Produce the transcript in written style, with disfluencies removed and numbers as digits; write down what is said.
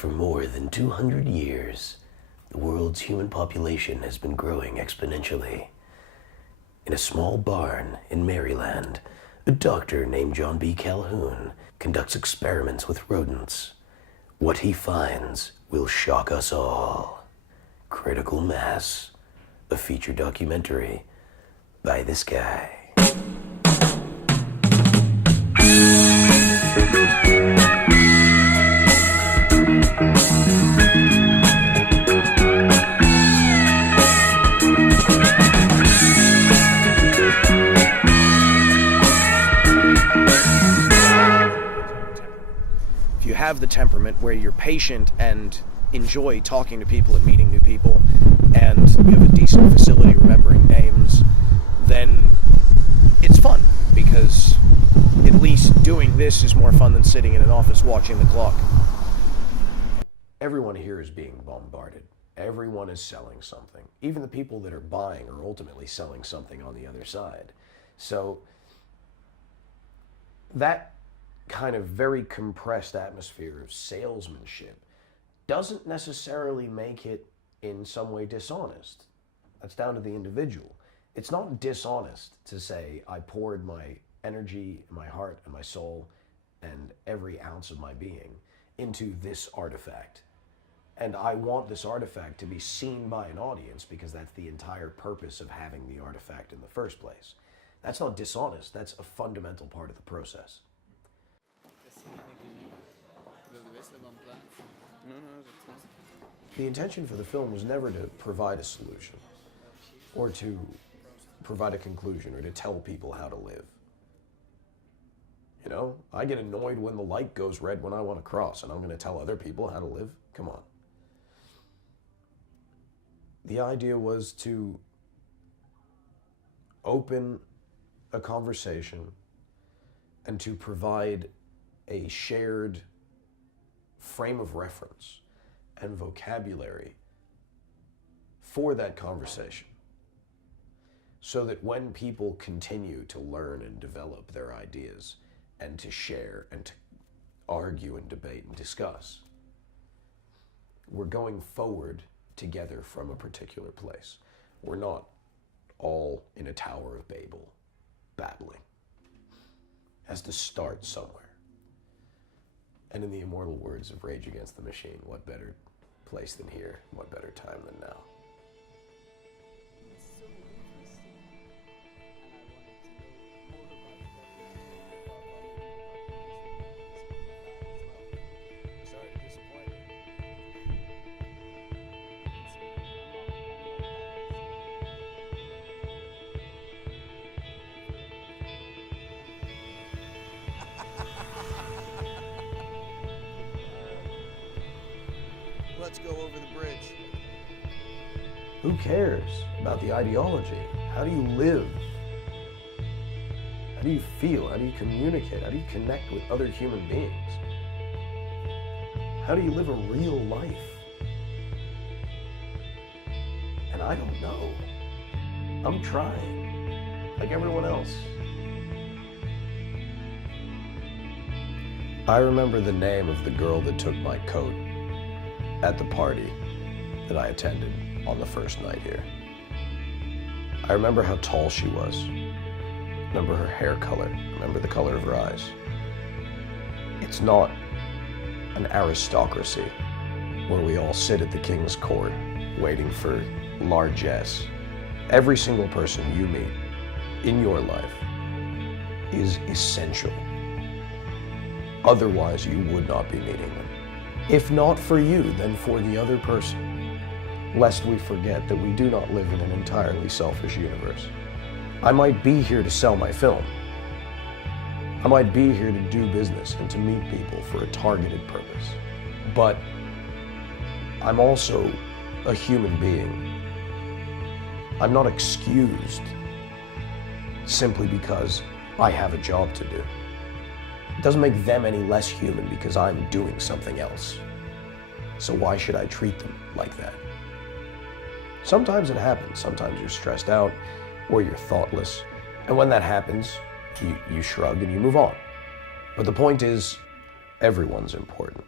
For more than 200 years, the world's human population has been growing exponentially. In a small barn in Maryland, a doctor named John B. Calhoun conducts experiments with rodents. What he finds will shock us all. Critical Mass, a feature documentary by this guy. If you have the temperament where you're patient and enjoy talking to people and meeting new people, and you have a decent facility remembering names, then it's fun, because at least doing this is more fun than sitting in an office watching the clock. Everyone here is being bombarded. Everyone is selling something. Even the people that are buying are ultimately selling something on the other side. So that kind of very compressed atmosphere of salesmanship doesn't necessarily make it in some way dishonest. That's down to the individual. It's not dishonest to say I poured my energy, my heart, and my soul, and every ounce of my being into this artifact. And I want this artifact to be seen by an audience because that's the entire purpose of having the artifact in the first place. That's not dishonest, that's a fundamental part of the process. The intention for the film was never to provide a solution, or to provide a conclusion, or to tell people how to live. You know, I get annoyed when the light goes red when I want to cross, and I'm going to tell other people how to live? Come on. The idea was to open a conversation and to provide a shared frame of reference and vocabulary for that conversation, so that when people continue to learn and develop their ideas and to share and to argue and debate and discuss, we're going forward together from a particular place. We're not all in a Tower of Babel battling. It has to start somewhere. And in the immortal words of Rage Against the Machine, what better place than here? What better time than now? Let's go over the bridge. Who cares about the ideology? How do you live? How do you feel? How do you communicate? How do you connect with other human beings? How do you live a real life? And I don't know. I'm trying, like everyone else. I remember the name of the girl that took my coat at the party that I attended on the first night here. I remember how tall she was. I remember her hair color. I remember the color of her eyes. It's not an aristocracy where we all sit at the king's court waiting for largesse. Every single person you meet in your life is essential. Otherwise, you would not be meeting them. If not for you, then for the other person, lest we forget that we do not live in an entirely selfish universe. I might be here to sell my film. I might be here to do business and to meet people for a targeted purpose. But I'm also a human being. I'm not excused simply because I have a job to do. It doesn't make them any less human because I'm doing something else. So why should I treat them like that? Sometimes it happens. Sometimes you're stressed out or you're thoughtless. And when that happens, you shrug and you move on. But the point is, everyone's important.